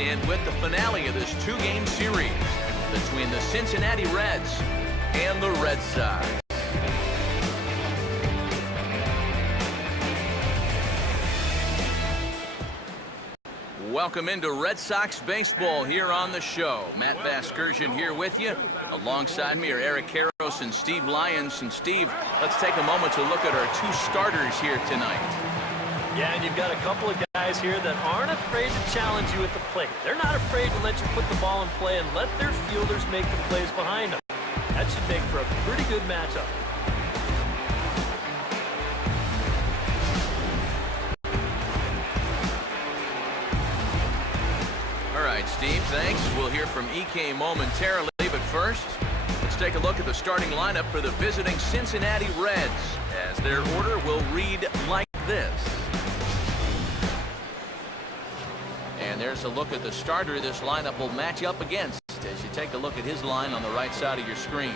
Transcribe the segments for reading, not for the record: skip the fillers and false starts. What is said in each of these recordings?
And with the finale of this two-game series between the Cincinnati Reds and the Red Sox. Welcome into Red Sox baseball here on the show. Matt Vasgersian here with you. Alongside me are Eric Karros and Steve Lyons. And Steve, let's take a moment to look at our two starters here tonight. Yeah, and you've got a couple of guys here that aren't afraid to challenge you at the plate. They're not afraid to let you put the ball in play and let their fielders make the plays behind them. That should make for a pretty good matchup. All right, Steve, thanks. We'll hear from EK momentarily, but first, let's take a look at the starting lineup for the visiting Cincinnati Reds, as their order will read like this. And there's a look at the starter this lineup will match up against as you take a look at his line on the right side of your screen.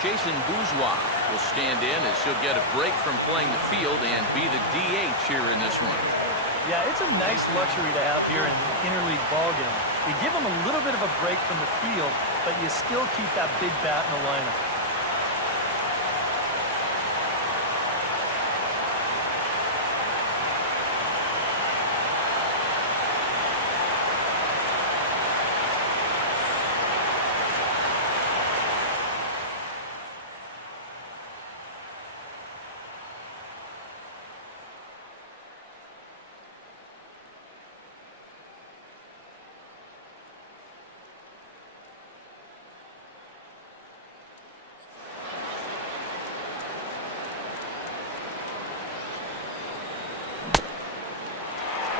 Jason Bourgeois will stand in as he'll get a break from playing the field and be the DH here in this one. Yeah, it's a nice luxury to have here in the interleague ballgame. You give them a little bit of a break from the field, but you still keep that big bat in the lineup.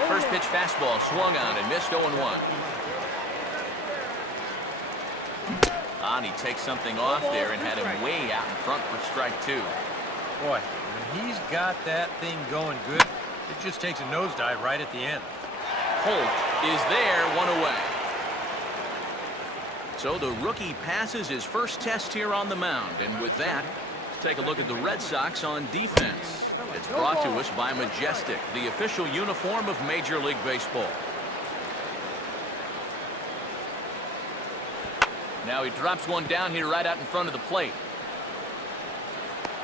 First pitch fastball swung on and missed 0-1. And he takes something off there and had him way out in front for strike two. Boy, when he's got that thing going good, it just takes a nosedive right at the end. Holt is there, one away. So the rookie passes his first test here on the mound, and with that, let's take a look at the Red Sox on defense. It's brought to us by Majestic, the official uniform of Major League Baseball. Now he drops one down here right out in front of the plate.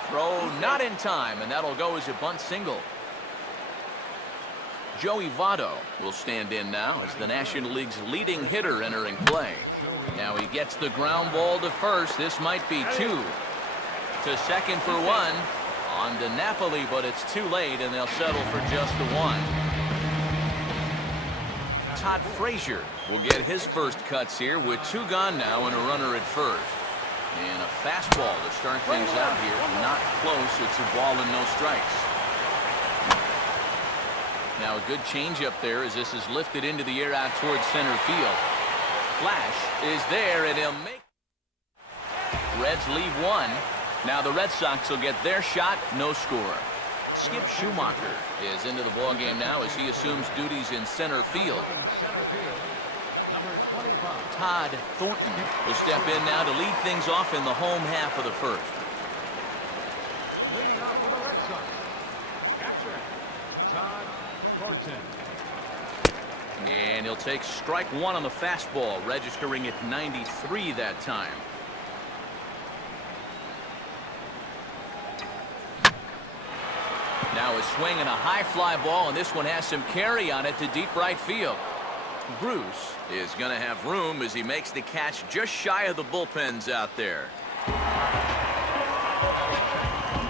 Throw not in time, and that'll go as a bunt single. Joey Votto will stand in now as the National League's leading hitter entering play. Now he gets the ground ball to first. This might be two. To second for one. On to Napoli, but it's too late, and they'll settle for just the one. Todd Frazier will get his first cuts here with 2 gone now and a runner at first. And a fastball to start things out here. Not close. It's a ball and no strikes. Now a good changeup there as this is lifted into the air out towards center field. Flash is there and he'll make. Reds leave 1. Now the Red Sox will get their shot. No score. Skip Schumacher is into the ballgame now as he assumes duties in center field. Todd Thornton will step in now to lead things off in the home half of the first. Leading off for the Red Sox, catcher Todd Thornton. And he'll take strike 1 on the fastball, registering at 93 that time. Now a swing and a high fly ball, and this one has some carry on it to deep right field. Bruce is going to have room as he makes the catch just shy of the bullpens out there.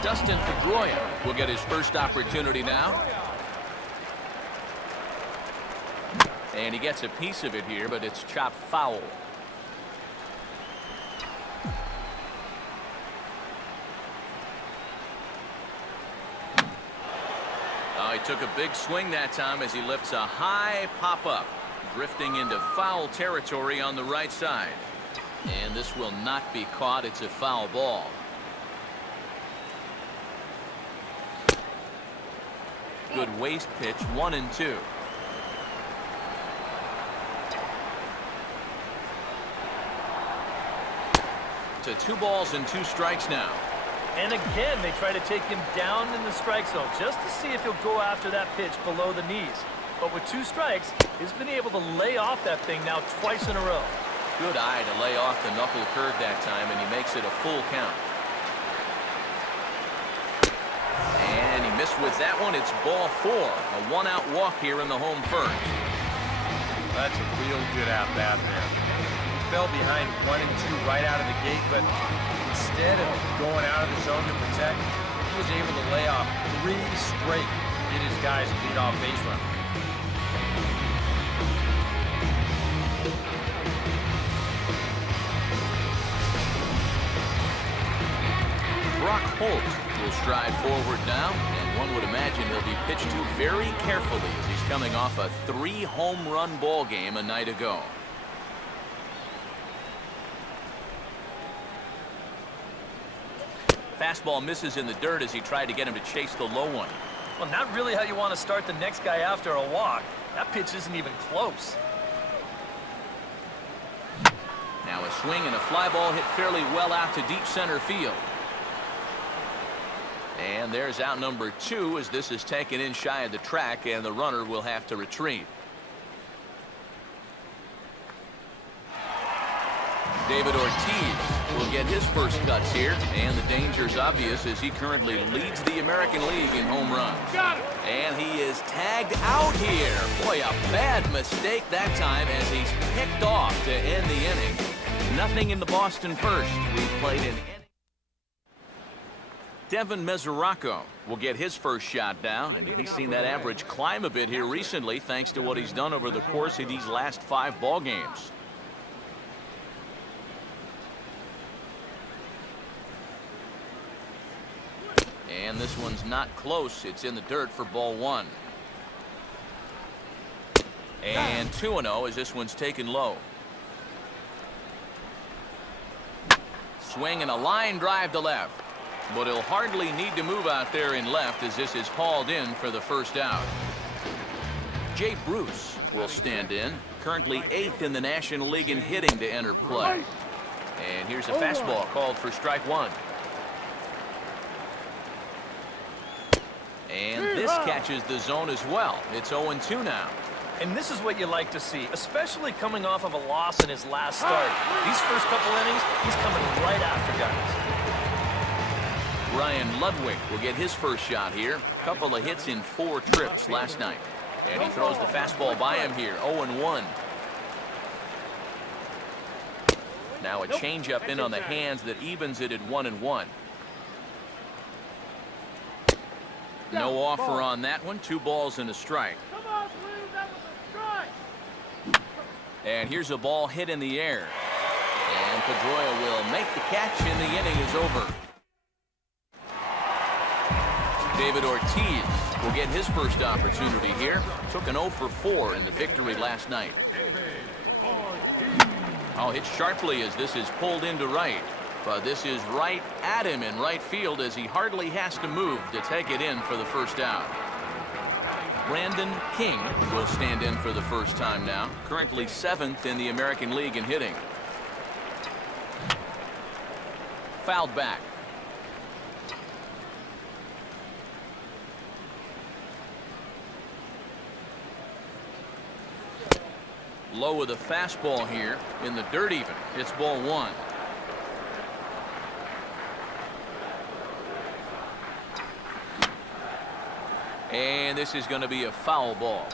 Dustin Pedroia will get his first opportunity now. And he gets a piece of it here, but it's chopped foul. He took a big swing that time as he lifts a high pop-up, drifting into foul territory on the right side. And this will not be caught. It's a foul ball. Good waist pitch, 1-2. To 2 balls and 2 strikes now. And again, they try to take him down in the strike zone just to see if he'll go after that pitch below the knees. But with 2 strikes, he's been able to lay off that thing now twice in a row. Good eye to lay off the knuckle curve that time, and he makes it a full count. And he missed with that one. It's ball 4. A 1-out walk here in the home first. That's a real good at-bat there. He fell behind 1 and 2 right out of the gate, but instead of going out of the zone to protect, he was able to lay off 3 straight, get his guys a lead-off base run. Brock Holt will stride forward now, and one would imagine he'll be pitched to very carefully as he's coming off a 3-home-run ball game a night ago. Fastball misses in the dirt as he tried to get him to chase the low one. Well, not really how you want to start the next guy after a walk. That pitch isn't even close. Now a swing and a fly ball hit fairly well out to deep center field. And there's out number 2 as this is taken in shy of the track, and the runner will have to retreat. David Ortiz will get his first cuts here, and the danger's obvious as he currently leads the American League in home runs. And he is tagged out here. Boy, a bad mistake that time as he's picked off to end the inning. Nothing in the Boston first. We played an inning. Devin Mesoraco will get his first shot now, and he's seen that average climb a bit here recently thanks to what he's done over the course of these last 5 ball games. And this one's not close. It's in the dirt for ball 1. And 2-0 as this one's taken low. Swing and a line drive to left. But he'll hardly need to move out there in left as this is hauled in for the first out. Jay Bruce will stand in. Currently 8th in the National League in hitting to enter play. And here's a fastball called for strike 1. And this catches the zone as well. It's 0-2 now. And this is what you like to see, especially coming off of a loss in his last start. These first couple innings, he's coming right after guys. Ryan Ludwig will get his first shot here. Couple of hits in 4 trips last night. And he throws the fastball by him here, 0-1. Now a changeup in on the hands that evens it at 1-1. No offer on that one. 2 balls and a strike. And here's a ball hit in the air. And Pedroia will make the catch, and the inning is over. David Ortiz will get his first opportunity here. Took an 0 for 4 in the victory last night. Oh, hit sharply as this is pulled into right. But this is right at him in right field as he hardly has to move to take it in for the first out. Brandon King will stand in for the first time now. Currently 7th in the American League in hitting. Fouled back. Low with a fastball here in the dirt even. It's ball 1. And this is going to be a foul ball.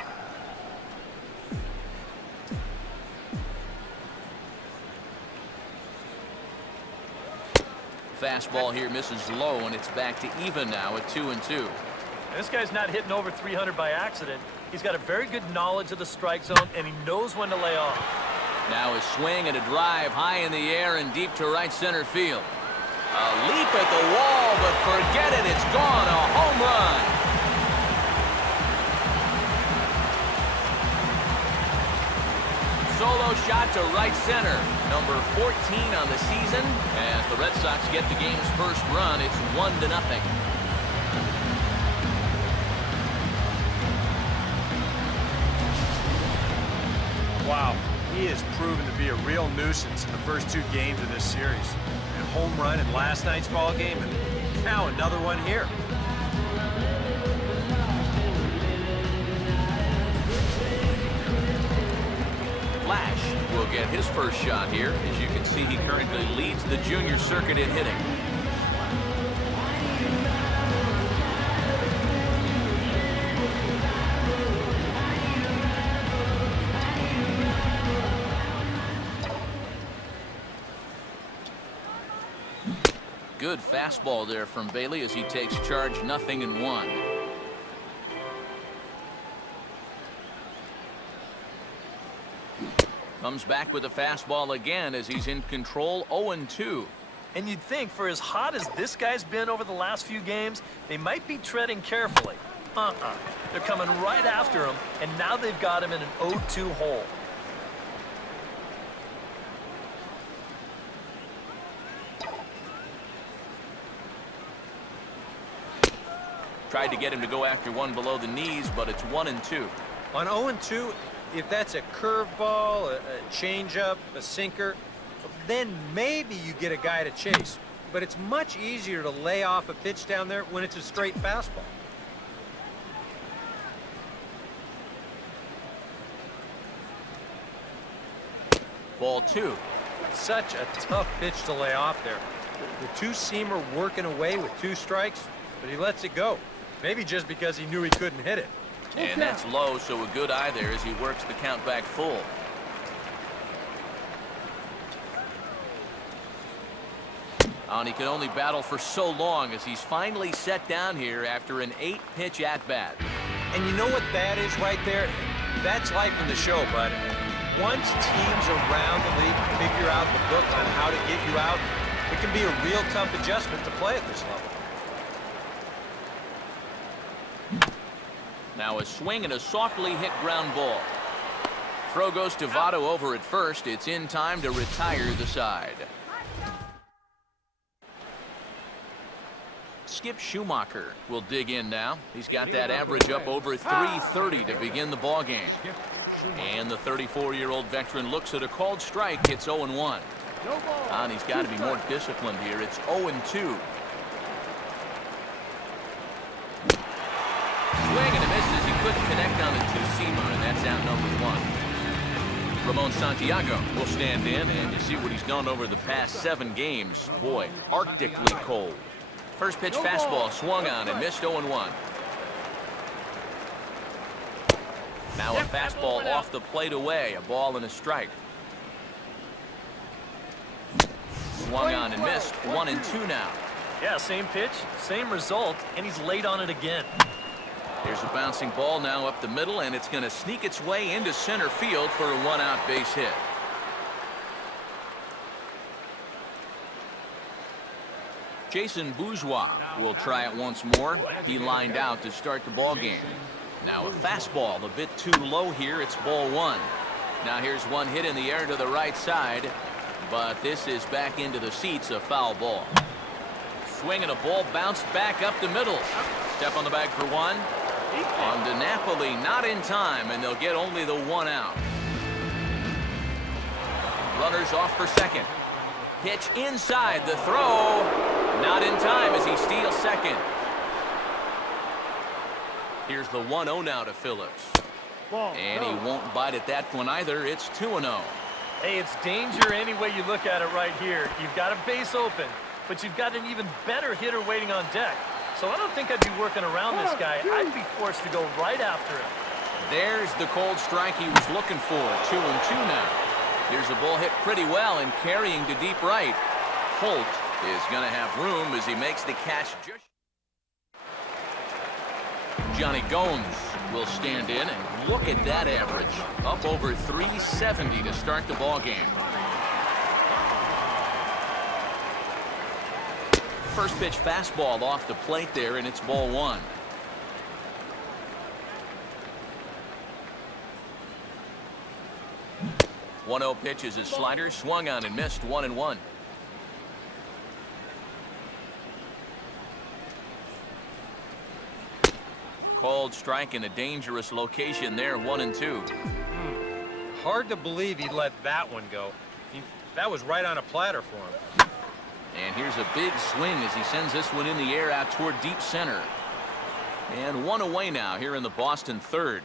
Fastball here misses low, and it's back to even now at 2-2. This guy's not hitting over 300 by accident. He's got a very good knowledge of the strike zone, and he knows when to lay off. Now a swing and a drive high in the air and deep to right center field. A leap at the wall, but forget it, it's gone. A home run. Solo shot to right center. Number 14 on the season. As the Red Sox get the game's first run, it's 1-0. Wow, he has proven to be a real nuisance in the first 2 games of this series. A home run in last night's ball game, and now another one here. Flash will get his first shot here. As you can see, he currently leads the junior circuit in hitting. Good fastball there from Bailey as he takes charge, 0-1. Comes back with a fastball again as he's in control, 0-2. And you'd think for as hot as this guy's been over the last few games, they might be treading carefully. They're coming right after him, and now they've got him in an 0-2 hole. Tried to get him to go after one below the knees, but it's 1-2. On 0-2, if that's a curveball, a changeup, a sinker, then maybe you get a guy to chase. But it's much easier to lay off a pitch down there when it's a straight fastball. Ball 2. Such a tough pitch to lay off there. The 2-seamer working away with 2 strikes, but he lets it go. Maybe just because he knew he couldn't hit it. And that's low, so a good eye there as he works the count back full. And he can only battle for so long as he's finally set down here after an 8-pitch at-bat. And you know what that is right there? That's life in the show, bud. Once teams around the league figure out the book on how to get you out, it can be a real tough adjustment to play at this level. Now a swing and a softly hit ground ball. Throw goes to Votto over at first. It's in time to retire the side. Skip Schumacher will dig in now. He's got that average up over 330 to begin the ball game. And the 34-year-old veteran looks at a called strike. It's 0-1. And he's got to be more disciplined here. It's 0-2. Swing and a miss as he couldn't connect on the 2-seamer, and that's out number 1. Ramon Santiago will stand in, and you see what he's done over the past 7 games. Boy, arctically cold. First pitch fastball swung on and missed 0-1. Now a fastball off the plate away, a ball and a strike. Swung on and missed, 1-2 now. Yeah, same pitch, same result, and he's late on it again. Here's a bouncing ball now up the middle, and it's going to sneak its way into center field for a one-out base hit. Jason Bourgeois will try it once more. He lined out to start the ball game. Now a fastball a bit too low here. It's ball one. Now here's one hit in the air to the right side, but this is back into the seats, a foul ball. Swing and a ball bounced back up the middle. Step on the bag for one. On to Napoli, not in time, and they'll get only the one out. Runners off for second. Pitch inside, the throw. Not in time as he steals second. Here's the 1-0 now to Phillips. And he won't bite at that one either. It's 2-0. Hey, it's danger any way you look at it right here. You've got a base open, but you've got an even better hitter waiting on deck. So I don't think I'd be working around this guy. I'd be forced to go right after him. There's the cold strike he was looking for. 2-2 now. Here's a ball hit pretty well and carrying to deep right. Holt is going to have room as he makes the catch. Johnny Gomes will stand in, and look at that average. Up over 370 to start the ball game. First pitch fastball off the plate there, and it's ball one. One-0 pitch is his slider, swung on and missed. 1-1. Called strike in a dangerous location there. 1-2. Hard to believe he let that one go. That was right on a platter for him. And here's a big swing as he sends this one in the air out toward deep center. And one away now here in the Boston third.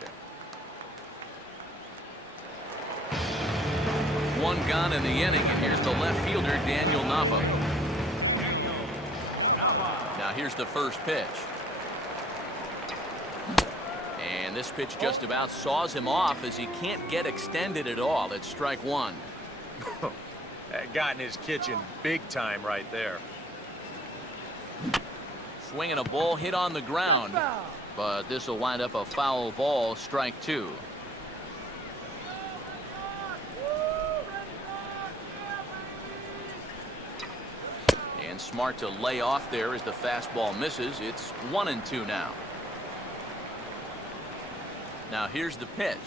One gone in the inning, and here's the left fielder, Daniel Nava. Now here's the first pitch. And this pitch just about saws him off as he can't get extended at all. It's strike one. That got in his kitchen big time right there. Swinging a ball hit on the ground, but this will wind up a foul ball. Strike two. And smart to lay off there as the fastball misses. It's 1-2 now. Now here's the pitch.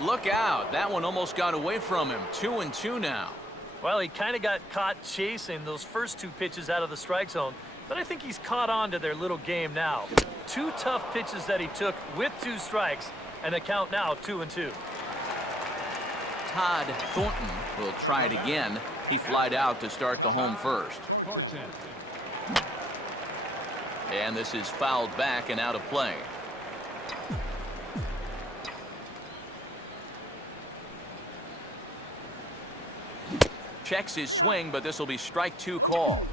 Look out. That one almost got away from him. 2-2 now. Well, he kind of got caught chasing those first two pitches out of the strike zone, but I think he's caught on to their little game now. Two tough pitches that he took with two strikes, and the count now 2-2. Todd Thornton will try it again. He flied out to start the home first. And this is fouled back and out of play. Checks his swing, but this will be strike two called.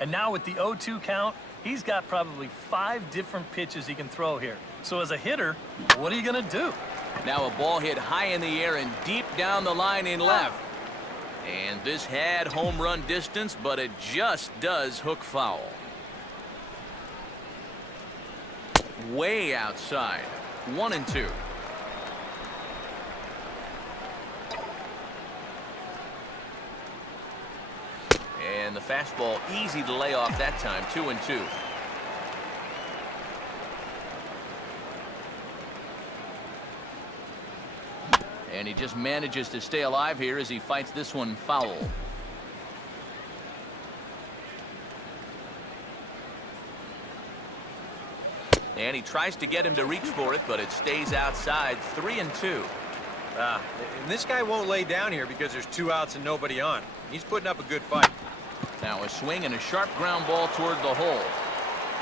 And now with the 0-2 count, he's got probably 5 different pitches he can throw here. So as a hitter, what are you going to do? Now a ball hit high in the air and deep down the line in left. And this had home run distance, but it just does hook foul. Way outside. 1-2. And the fastball easy to lay off that time. 2-2. And he just manages to stay alive here as he fights this one foul. And he tries to get him to reach for it, but it stays outside. 3-2. And this guy won't lay down here because there's 2 outs and nobody on. He's putting up a good fight. Now a swing and a sharp ground ball toward the hole.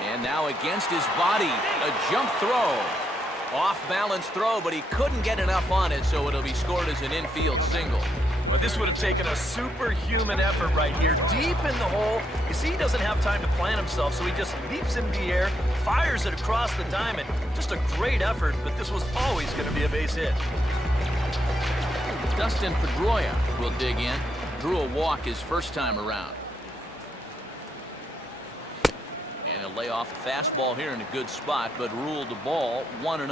And now against his body, a jump throw. Off-balance throw, but he couldn't get enough on it, so it'll be scored as an infield single. Well, this would have taken a superhuman effort right here, deep in the hole. You see, he doesn't have time to plant himself, so he just leaps into the air, fires it across the diamond. Just a great effort, but this was always going to be a base hit. Dustin Pedroia will dig in. Drew a walk his first time around. And he'll He'll lay off a fastball here in a good spot, but ruled the ball 1-0.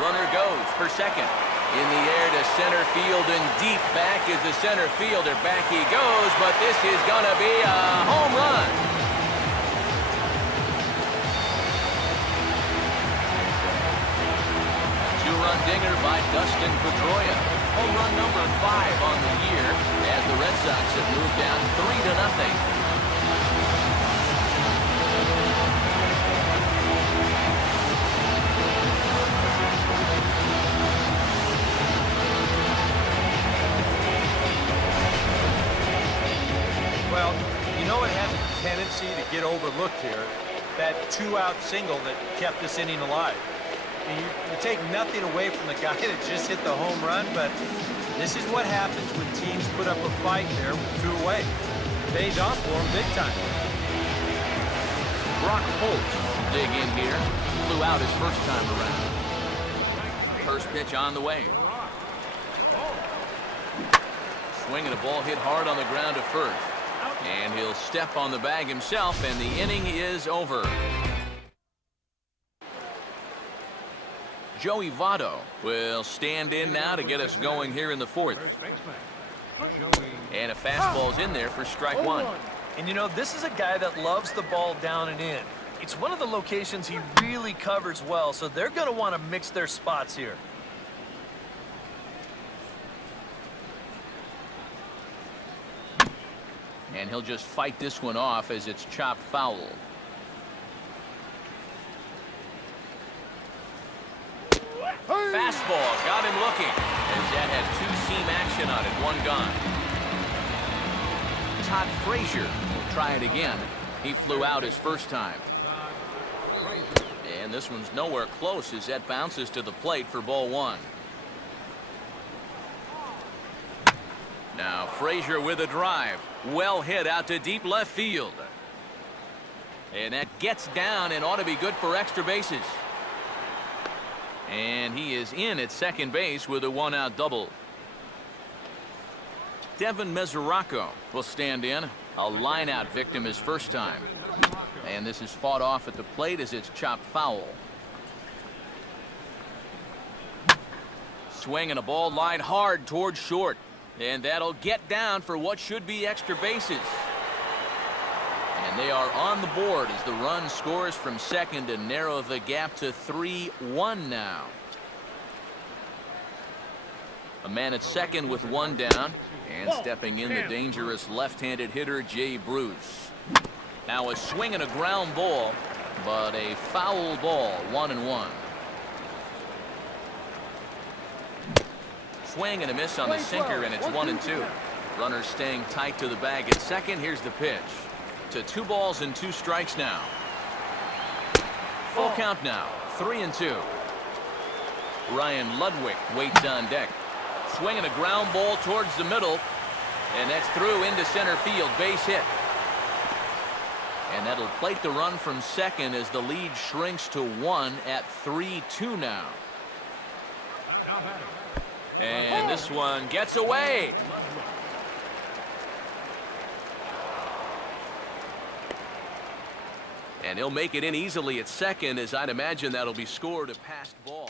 Runner goes for second. In the air to center field and deep back is the center fielder. Back he goes, but this is going to be a home run. Two-run dinger by Dustin Pedroia. Home run number 5 on the year as the Red Sox have moved down 3-0. Well, you know it has a tendency to get overlooked here, that 2-out single that kept this inning alive. And you take nothing away from the guy that just hit the home run, but this is what happens when teams put up a fight there with 2 away. Pays off for him big time. Brock Holt will dig in here. Flew out his first time around. First pitch on the way. Swinging a ball hit hard on the ground at first. And he'll step on the bag himself, and the inning is over. Joey Votto will stand in now to get us going here in the 4th. And a fastball's in there for strike 1. And you know, this is a guy that loves the ball down and in. It's one of the locations he really covers well, so they're going to want to mix their spots here. And he'll just fight this one off as it's chopped foul. Fastball got him looking as that had 2-seam action on it. 1 gone. Todd Frazier will try it again. He flew out his first time. And this one's nowhere close as that bounces to the plate for ball 1. Now Frazier with a drive. Well hit out to deep left field. And that gets down and ought to be good for extra bases. And he is in at second base with a 1-out double. Devin Mesoraco will stand in. A line-out victim his first time. And this is fought off at the plate as it's chopped foul. Swinging a ball line hard towards short. And that'll get down for what should be extra bases. And they are on the board as the run scores from second to narrow the gap to 3-1 now. A man at second with 1 down. And stepping in the dangerous left-handed hitter, Jay Bruce. Now a swing and a ground ball, but a foul ball, 1-1. Swing and a miss on the sinker, and it's 1-2. Runner staying tight to the bag at second. Here's the pitch. To 2 balls and 2 strikes now. Full count now, 3-2. Ryan Ludwig waits on deck. Swinging a ground ball towards the middle, and that's through into center field. Base hit. And that'll plate the run from second as the lead shrinks to 1 at 3-2 now. And this one gets away. And he'll make it in easily at second, as I'd imagine that'll be scored a passed ball.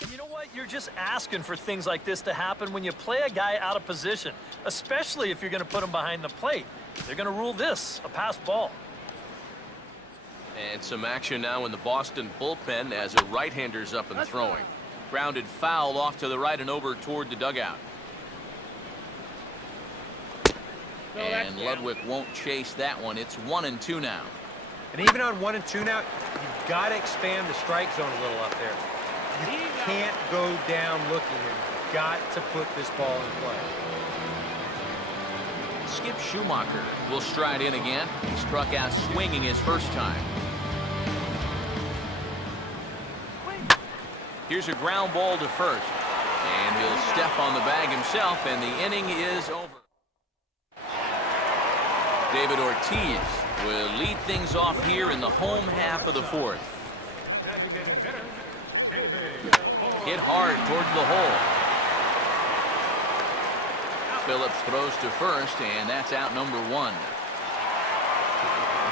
And you know what? You're just asking for things like this to happen when you play a guy out of position, especially if you're going to put him behind the plate. They're going to rule this a passed ball. And some action now in the Boston bullpen as a right-hander's up and throwing. Grounded foul off to the right and over toward the dugout. And Ludwig won't chase that one. It's 1-2 now. And even on 1-2 now, you've got to expand the strike zone a little up there. You can't go down looking. You've got to put this ball in play. Skip Schumacher will stride in again. He struck out swinging his first time. Here's a ground ball to first. And he'll step on the bag himself, and the inning is over. David Ortiz will lead things off here in the home half of the 4th. Hit hard towards the hole. Phillips throws to first, and that's out number 1.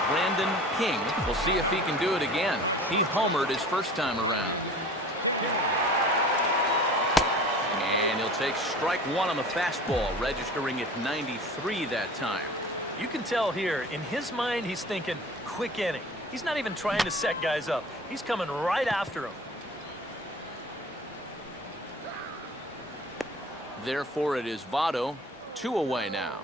Brandon King will see if he can do it again. He homered his first time around. And he'll take strike 1 on the fastball, registering at 93 that time. You can tell here, in his mind, he's thinking quick inning. He's not even trying to set guys up. He's coming right after them. Therefore, it is Votto, 2 away now.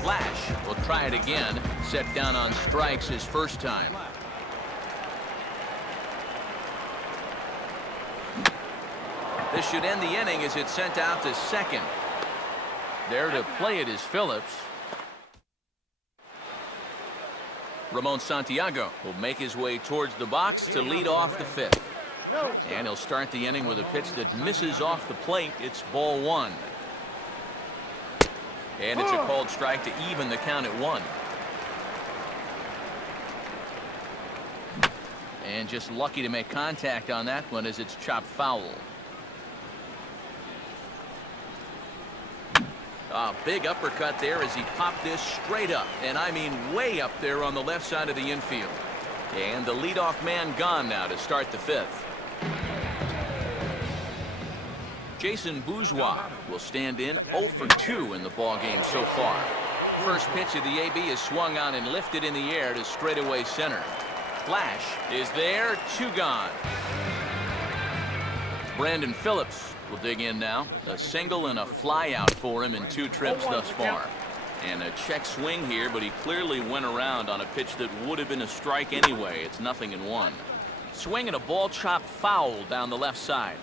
Flash will try it again. Set down on strikes his first time. This should end the inning as it's sent out to second. There to play it is Phillips. Ramon Santiago will make his way towards the box to lead off the 5th. And he'll start the inning with a pitch that misses off the plate. It's ball 1. And it's a called strike to even the count at 1. And just lucky to make contact on that one as it's chopped foul. A big uppercut there as he popped this straight up. And I mean way up there on the left side of the infield. And the leadoff man gone now to start the 5th. Jason Bourgeois will stand in 0 for 2 in the ballgame so far. First pitch of the AB is swung on and lifted in the air to straightaway center. Flash is there, 2 gone. Brandon Phillips will dig in now. A single and a fly out for him in 2 trips thus far. And a check swing here, but he clearly went around on a pitch that would have been a strike anyway. It's 0-1. Swing and a ball chopped foul down the left side.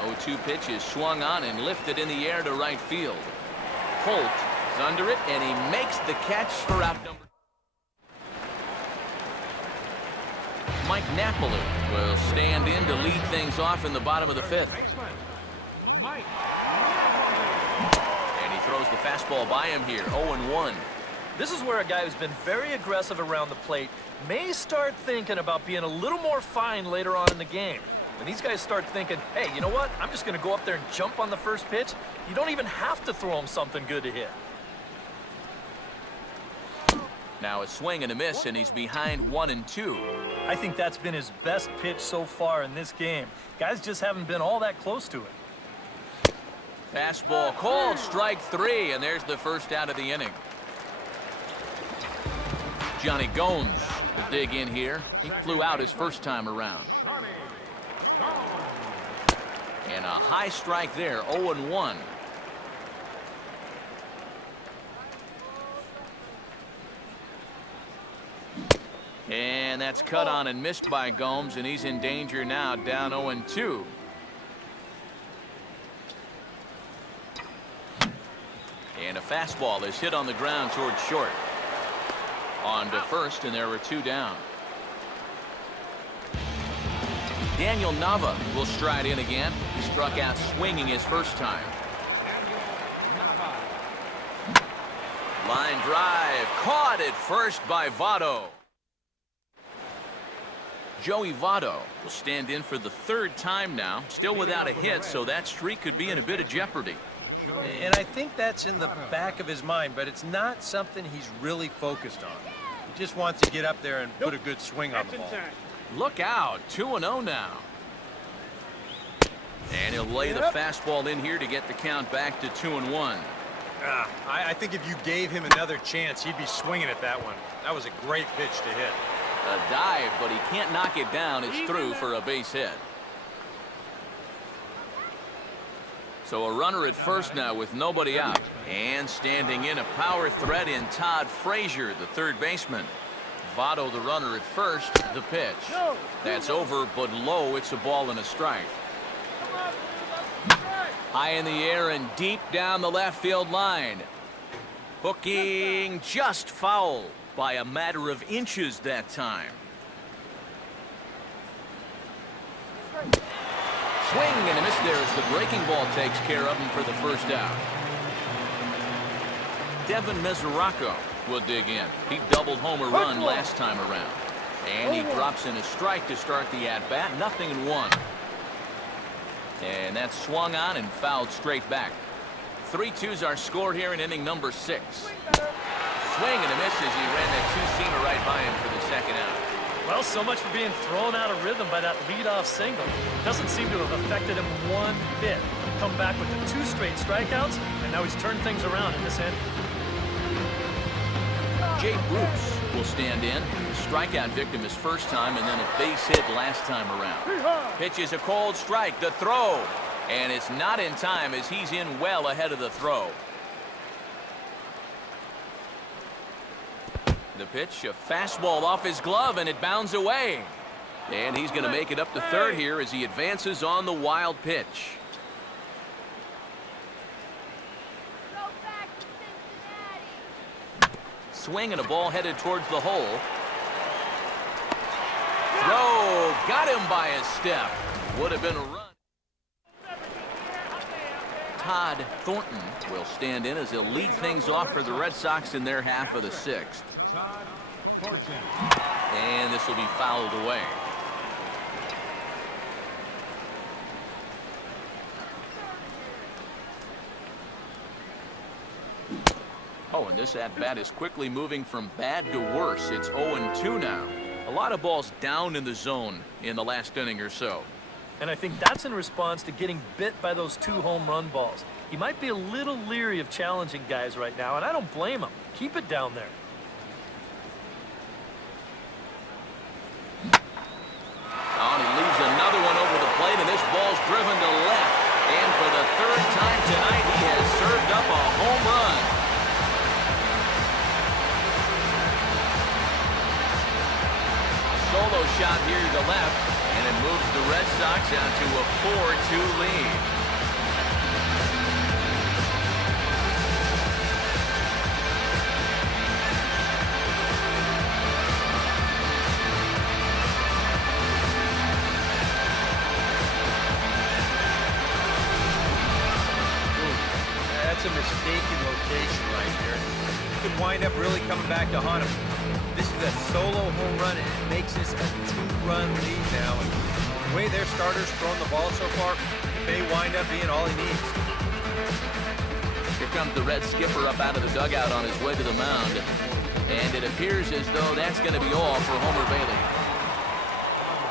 0-2 pitch is swung on and lifted in the air to right field. Holt is under it, and he makes the catch for out number. Mike Napoli will stand in to lead things off in the bottom of the 5th. And he throws the fastball by him here, 0-1. This is where a guy who's been very aggressive around the plate may start thinking about being a little more fine later on in the game. When these guys start thinking, hey, you know what? I'm just going to go up there and jump on the first pitch. You don't even have to throw him something good to hit. Now a swing and a miss, and he's behind 1-2. I think that's been his best pitch so far in this game. Guys just haven't been all that close to it. Fastball called, strike 3, and there's the first out of the inning. Johnny Gomes will dig in here. He flew out his first time around. And a high strike there, 0-1. And that's cut on and missed by Gomes, and he's in danger now, down 0-2. And a fastball is hit on the ground towards short. On to first, and there were 2 down. Daniel Nava will stride in again. He struck out swinging his first time. Line drive, caught at first by Votto. Joey Votto will stand in for the 3rd time now, still without a hit, so that streak could be in a bit of jeopardy. And I think that's in the back of his mind, but it's not something he's really focused on. He just wants to get up there and put a good swing on the ball. Look out, 2-0 now. And he'll lay the fastball in here to get the count back to 2-1. I think if you gave him another chance, he'd be swinging at that one. That was a great pitch to hit. A dive, but he can't knock it down. It's through for a base hit. So a runner at first now with nobody out. And standing in, a power threat in Todd Frazier, the 3rd baseman. Votto, the runner at first, the pitch. That's over, but low. It's a ball and a strike. High in the air and deep down the left field line. Hooking just foul by a matter of inches that time. Swing and a miss there as the breaking ball takes care of him for the first out. Devin Mesoraco will dig in. He doubled home a run last time around. And he drops in a strike to start the at-bat. 0-1. And that's swung on and fouled straight back. 3-2's our score here in inning number 6. Swing and a miss as he ran that two-seamer right by him for the second out. Well, so much for being thrown out of rhythm by that leadoff single. Doesn't seem to have affected him one bit. Come back with the 2 straight strikeouts, and now he's turned things around in this inning. Jay Bruce will stand in. Strikeout victim his first time, and then a base hit last time around. Pitch is a cold strike. The throw. And it's not in time as he's in well ahead of the throw. The pitch, a fastball off his glove, and it bounds away. And he's going to make it up to third here as he advances on the wild pitch. Go back to Cincinnati. Swing and a ball headed towards the hole. Throw, got him by a step. Would have been a run. Todd Thornton will stand in as he'll lead things off for the Red Sox in their half of the 6th. And this will be fouled away. Oh, and this at-bat is quickly moving from bad to worse. It's 0-2 now. A lot of balls down in the zone in the last inning or so. And I think that's in response to getting bit by those 2 home run balls. He might be a little leery of challenging guys right now, and I don't blame him. Keep it down there. Oh, and he leaves another one over the plate, and this ball's driven to left. And for the 3rd time tonight, he has served up a home run. A solo shot here to the left, and it moves the Red Sox out to a 4-2 lead. A mistaken location right here. Could wind up really coming back to haunt him. This is a solo home run, and it makes this a 2-run lead now. And the way their starters throwing the ball so far, may wind up being all he needs. Here comes the Red skipper up out of the dugout on his way to the mound. And it appears as though that's going to be all for Homer Bailey.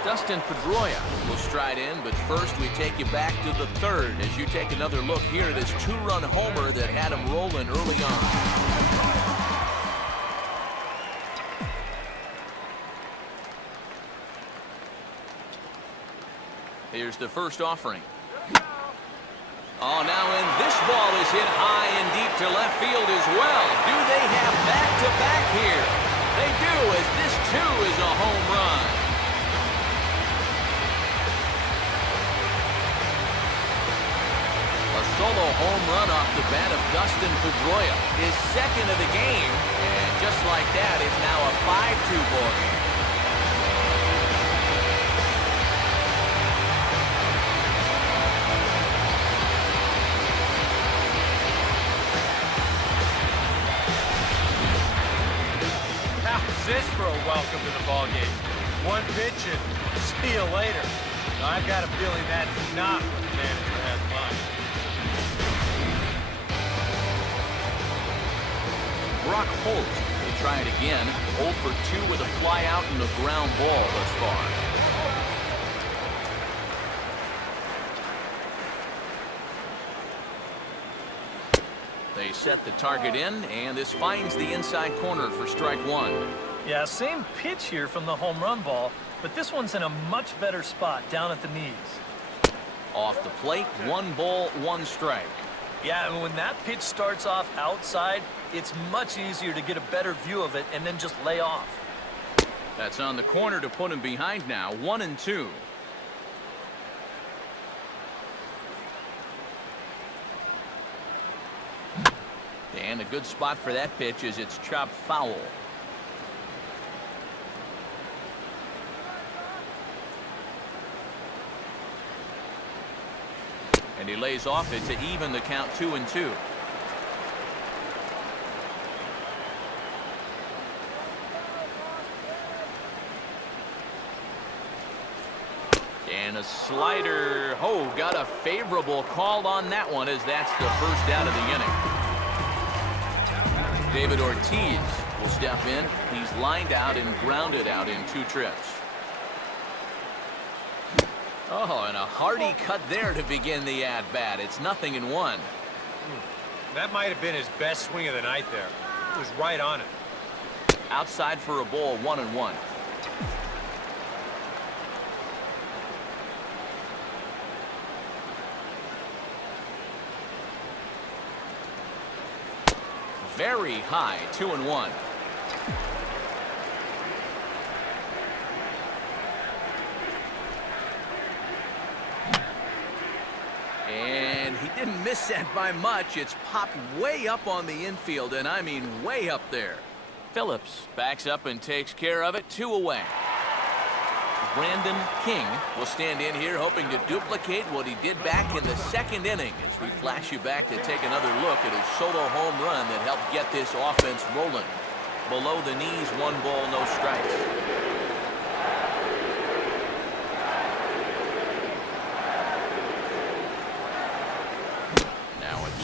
Dustin Pedroia will stride in, but first we take you back to the 3rd as you take another look here at this 2-run homer that had him rolling early on. Here's the first offering. Oh, now and this ball is hit high and deep to left field as well. Do they have back-to-back here? They do, as this too is a home run. Solo home run off the bat of Dustin Pedroia, his 2nd of the game, and just like that, it's now a 5-2 ball game. How's this for a welcome to the ball game? 1 pitch and see you later. Now, I've got a feeling that's not what the manager has in mind. Brock Holt will try it again. 0 for 2 with a fly out and a ground ball thus far. They set the target in, and this finds the inside corner for strike 1. Yeah, same pitch here from the home run ball, but this one's in a much better spot down at the knees. Off the plate, 1 ball, 1 strike. Yeah, and when that pitch starts off outside, it's much easier to get a better view of it and then just lay off. That's on the corner to put him behind now, 1-2. And a good spot for that pitch as it's chopped foul. And he lays off it to even the count 2-2. And a slider. Oh, got a favorable call on that one as that's the first out of the inning. David Ortiz will step in. He's lined out and grounded out in 2 trips. Oh, and a hearty cut there to begin the at-bat. It's 0-1. That might have been his best swing of the night there. It was right on it. Outside for a ball, 1-1. Very high, 2-1. And he didn't miss that by much. It's popped way up on the infield, and I mean way up there. Phillips backs up and takes care of it, 2 away. Brandon King will stand in here hoping to duplicate what he did back in the 2nd inning as we flash you back to take another look at his solo home run that helped get this offense rolling. Below the knees, 1 ball, no strikes.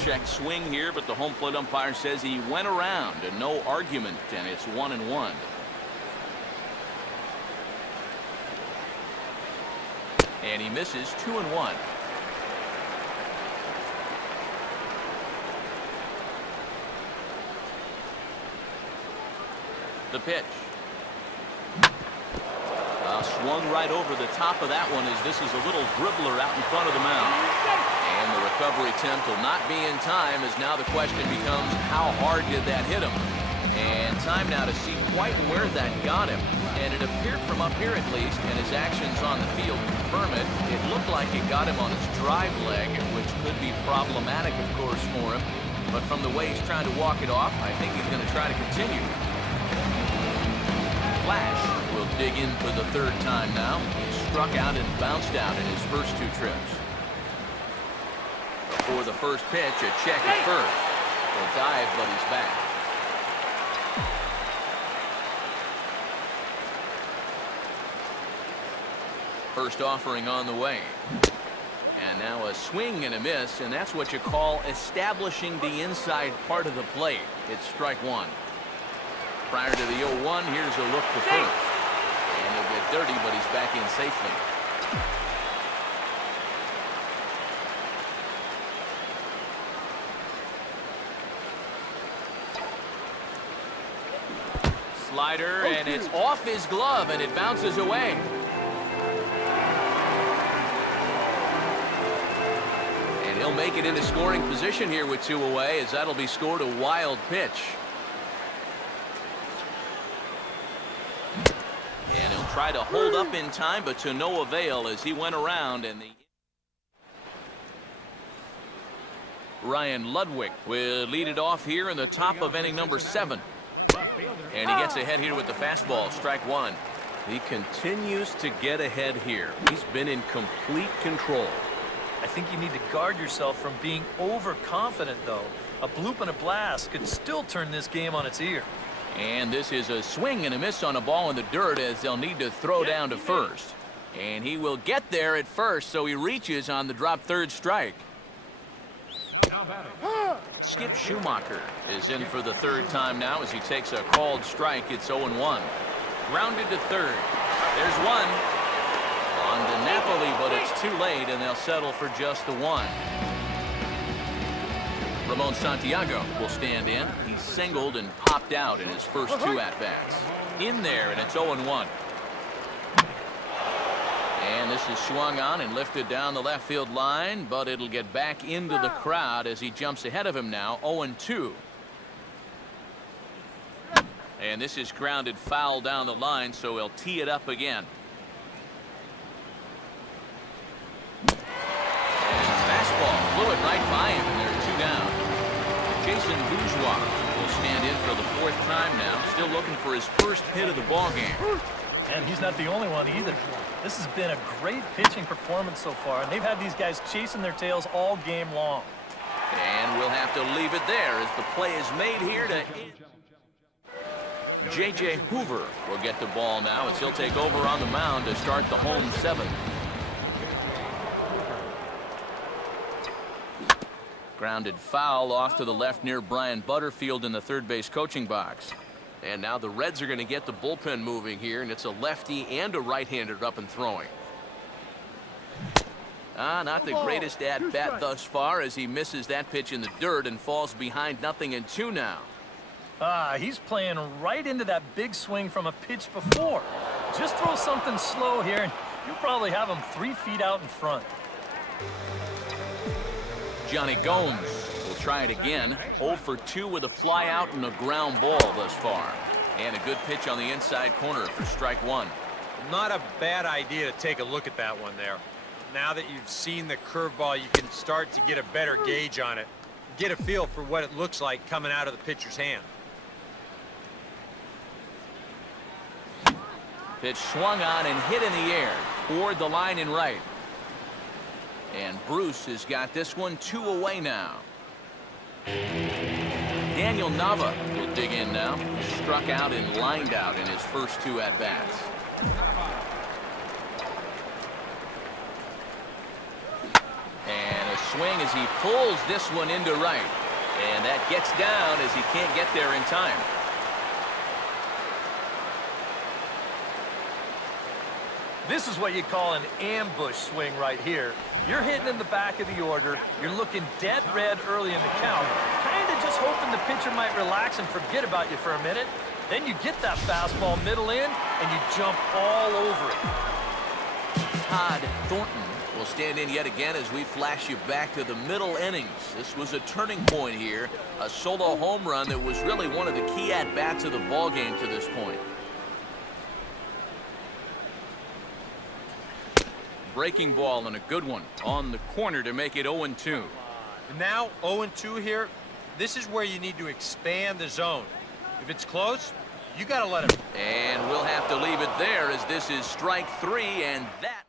Check swing here, but the home plate umpire says he went around and no argument, and it's 1-1. And he misses, 2-1. The pitch. Swung right over the top of that one as this is a little dribbler out in front of the mound. And the recovery attempt will not be in time as now the question becomes how hard did that hit him? And time now to see quite where that got him. And it appeared from up here at least, and his actions on the field confirm it. It looked like it got him on his drive leg, which could be problematic, of course, for him. But from the way he's trying to walk it off, I think he's going to try to continue. Flash will dig in for the 3rd time now. He struck out and bounced out in his first 2 trips. Before the first pitch, a check at first. He'll dive, but he's back. First offering on the way. And now a swing and a miss, and that's what you call establishing the inside part of the plate. It's strike 1. Prior to the 0-1, here's a look to first. And he'll get dirty, but he's back in safely. Slider, and it's off his glove, and it bounces away. And he'll make it into scoring position here with 2 away, as that'll be scored a wild pitch. And he'll try to hold up in time, but to no avail as he went around. And Ryan Ludwig will lead it off here in the top of inning number 7. And he gets ahead here with the fastball, strike 1. He continues to get ahead here. He's been in complete control. I think you need to guard yourself from being overconfident, though. A bloop and a blast could still turn this game on its ear. And this is a swing and a miss on a ball in the dirt as they'll need to throw down to first. And he will get there at first, so he reaches on the drop 3rd strike. Skip Schumacher is in for the 3rd time now as he takes a called strike. It's 0-1. Grounded to 3rd. There's 1. On to Napoli, but it's too late, and they'll settle for just the 1. Ramon Santiago will stand in. He singled and popped out in his first 2 at-bats. In there, and it's 0-1. And this is swung on and lifted down the left field line, but it'll get back into the crowd as he jumps ahead of him now, 0-2. And this is grounded foul down the line, so he'll tee it up again. And fastball blew it right by him, and there are 2 down. Jason Bourgeois will stand in for the 4th time now, still looking for his first hit of the ballgame. And he's not the only one either. This has been a great pitching performance so far, and they've had these guys chasing their tails all game long. And we'll have to leave it there as the play is made here to... J.J. Hoover will get the ball now as he'll take over on the mound to start the home 7th. Grounded foul off to the left near Brian Butterfield in the third base coaching box. And now the Reds are going to get the bullpen moving here, and it's a lefty and a right-hander up and throwing. Not the greatest at-bat thus far as he misses that pitch in the dirt and falls behind 0-2 now. He's playing right into that big swing from a pitch before. Just throw something slow here, and you'll probably have him 3 feet out in front. Johnny Gomes will try it again. 0 for 2 with a fly out and a ground ball thus far. And a good pitch on the inside corner for strike 1. Not a bad idea to take a look at that one there. Now that you've seen the curveball, you can start to get a better gauge on it. Get a feel for what it looks like coming out of the pitcher's hand. Pitch swung on and hit in the air toward the line and right. And Bruce has got this one 2 away now. Daniel Nava will dig in now. Struck out and lined out in his first 2 at-bats. And a swing as he pulls this one into right. And that gets down as he can't get there in time. This is what you call an ambush swing right here. You're hitting in the back of the order. You're looking dead red early in the count. Kind of just hoping the pitcher might relax and forget about you for a minute. Then you get that fastball middle in, and you jump all over it. Todd Thornton will stand in yet again as we flash you back to the middle innings. This was a turning point here. A solo home run that was really one of the key at-bats of the ballgame to this point. Breaking ball and a good one on the corner to make it 0-2. And now 0-2 here. This is where you need to expand the zone. If it's close, you got to let him. And we'll have to leave it there as this is strike 3, and that.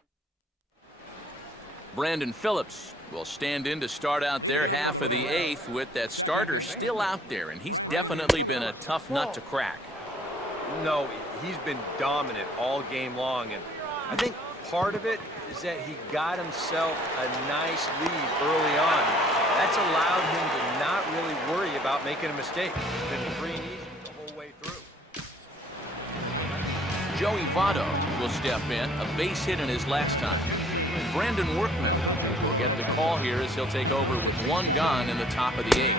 Brandon Phillips will stand in to start out their half of the 8th with that starter still out there, and he's definitely been a tough nut to crack. No, he's been dominant all game long, and I think part of it is that he got himself a nice lead early on. That's allowed him to not really worry about making a mistake. It's been free and easy the whole way through. Joey Votto will step in, a base hit in his last time. And Brandon Workman will get the call here as he'll take over with 1 gone in the top of the 8th.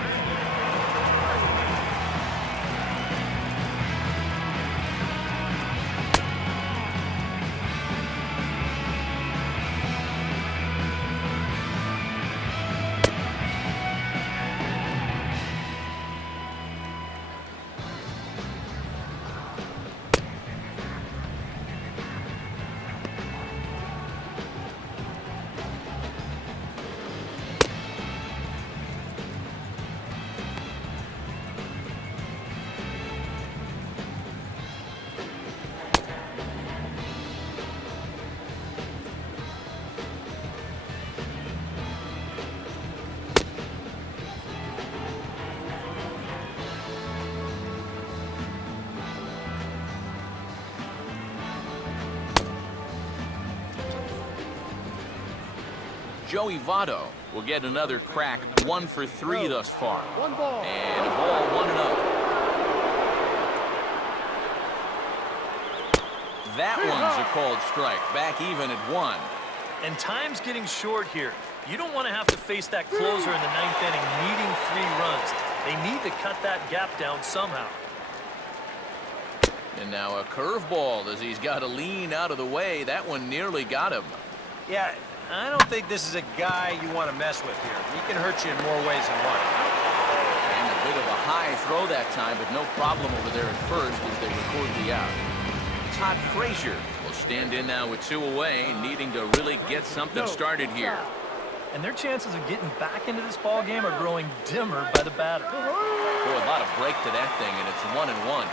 Joey Votto will get another crack, 1 for 3 thus far. 1 ball. And a ball, 1-0. That one's a called strike, back even at 1. And time's getting short here. You don't want to have to face that closer in the 9th inning needing 3 runs. They need to cut that gap down somehow. And now a curveball as he's got to lean out of the way. That one nearly got him. Yeah, I don't think this is a guy you want to mess with here. He can hurt you in more ways than one. And a bit of a high throw that time, but no problem over there at first as they record the out. Todd Frazier will stand in now with 2 away, needing to really get something started here. And their chances of getting back into this ball game are growing dimmer by the batter. Boy, a lot of break to that thing, and it's 1-1.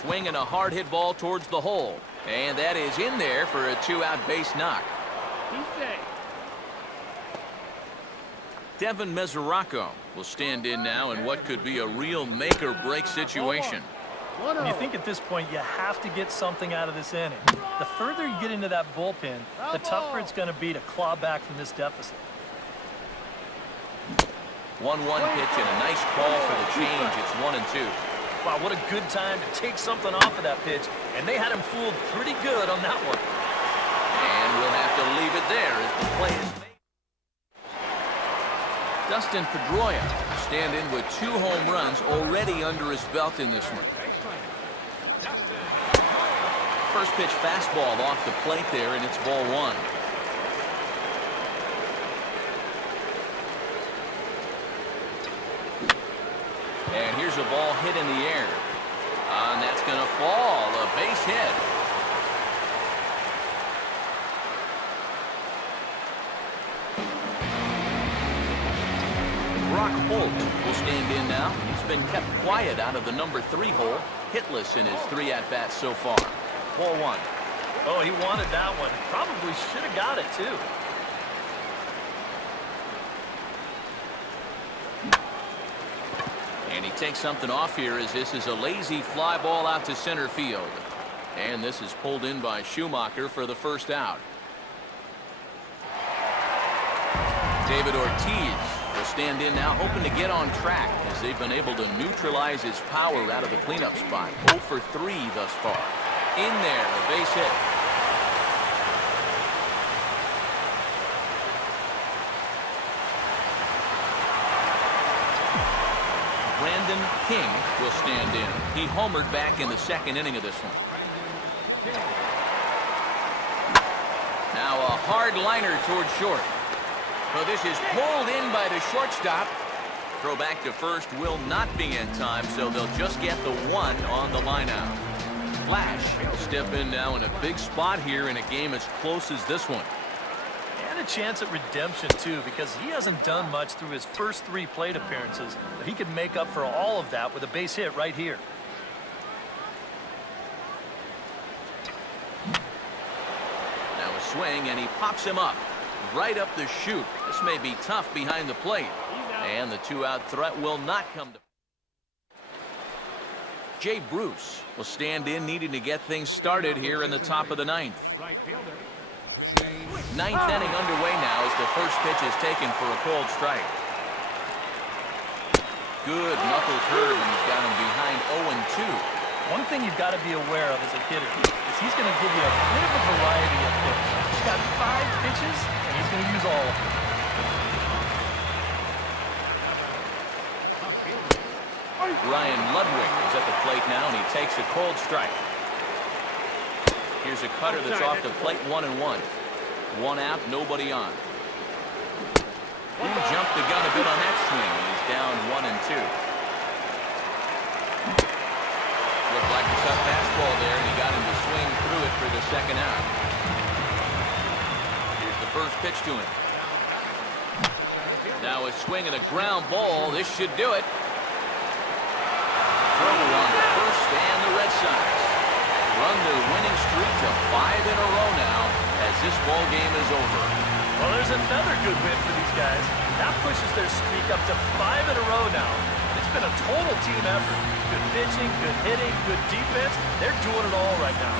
Swinging a hard hit ball towards the hole. And that is in there for a 2-out base knock. Devin Mesoraco will stand in now in what could be a real make-or-break situation. And you think at this point you have to get something out of this inning. The further you get into that bullpen, the tougher it's going to be to claw back from this deficit. 1-1 pitch and a nice call for the change. It's 1-2. Wow, what a good time to take something off of that pitch. And they had him fooled pretty good on that one. And we'll have to leave it there as the play is made. Dustin Pedroia stand in with 2 home runs already under his belt in this one. First pitch fastball off the plate there, and it's ball 1. And here's a ball hit in the air. And that's going to fall. A base hit. Brock Holt will stand in now. He's been kept quiet out of the number 3 hole. Hitless in his 3 at-bats so far. Ball 1. Oh, he wanted that one. Probably should have got it, too. And he takes something off here as this is a lazy fly ball out to center field. And this is pulled in by Schumacher for the first out. David Ortiz will stand in now, hoping to get on track as they've been able to neutralize his power out of the cleanup spot. 0 for 3 thus far. In there, a base hit. Brandon King will stand in. He homered back in the 2nd inning of this one. Now a hard liner towards short. So this is pulled in by the shortstop. Throw back to first will not be in time, so they'll just get the 1 on the line out. Flash will step in now in a big spot here in a game as close as this one. And a chance at redemption, too, because he hasn't done much through his first 3 plate appearances, but he could make up for all of that with a base hit right here. Now a swing, and he pops him up right up the chute. This may be tough behind the plate, and the 2-out threat will not come to. Jay Bruce will stand in, needing to get things started here in the top of the 9th. 9th inning underway now as the first pitch is taken for a cold strike. Good knuckle curve, and he's got him behind 0-2. One thing you've got to be aware of as a hitter is he's going to give you a bit of a variety of pitches. He's got 5 pitches, and he's going to use all of them. Ryan Ludwig is at the plate now, and he takes a cold strike. Here's a cutter that's off the plate, 1-1. 1 out, nobody on. He jumped the gun a bit on that swing, and he's down 1-2. Looked like a tough fastball there, and he got him to swing through it for the 2nd out. Here's the first pitch to him. Now a swing and a ground ball. This should do it. Throw on first, and the Red Sox run their winning streak to 5 in a row now as this ball game is over. Well, there's another good win for these guys. That pushes their streak up to 5 in a row now. It's been a total team effort. Good pitching, good hitting, good defense. They're doing it all right now.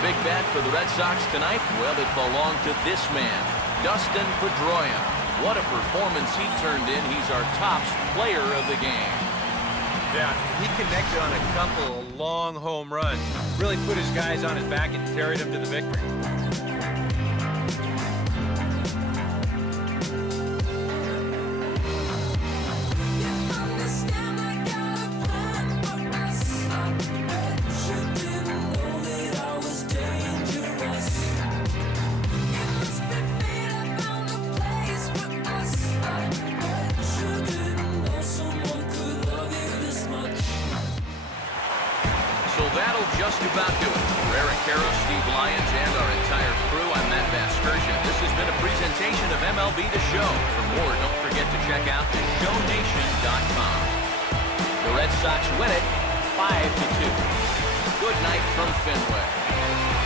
Big bat for the Red Sox tonight? Well, it belonged to this man, Dustin Pedroia. What a performance he turned in. He's our top player of the game. Yeah, he connected on a couple of long home runs. Really put his guys on his back and carried them to the victory. Well, that'll just about do it. For Eric Karros, Steve Lyons, and our entire crew, I'm Matt Vasgersian. This has been a presentation of MLB The Show. For more, don't forget to check out theshownation.com. The Red Sox win it 5-2. Good night from Fenway.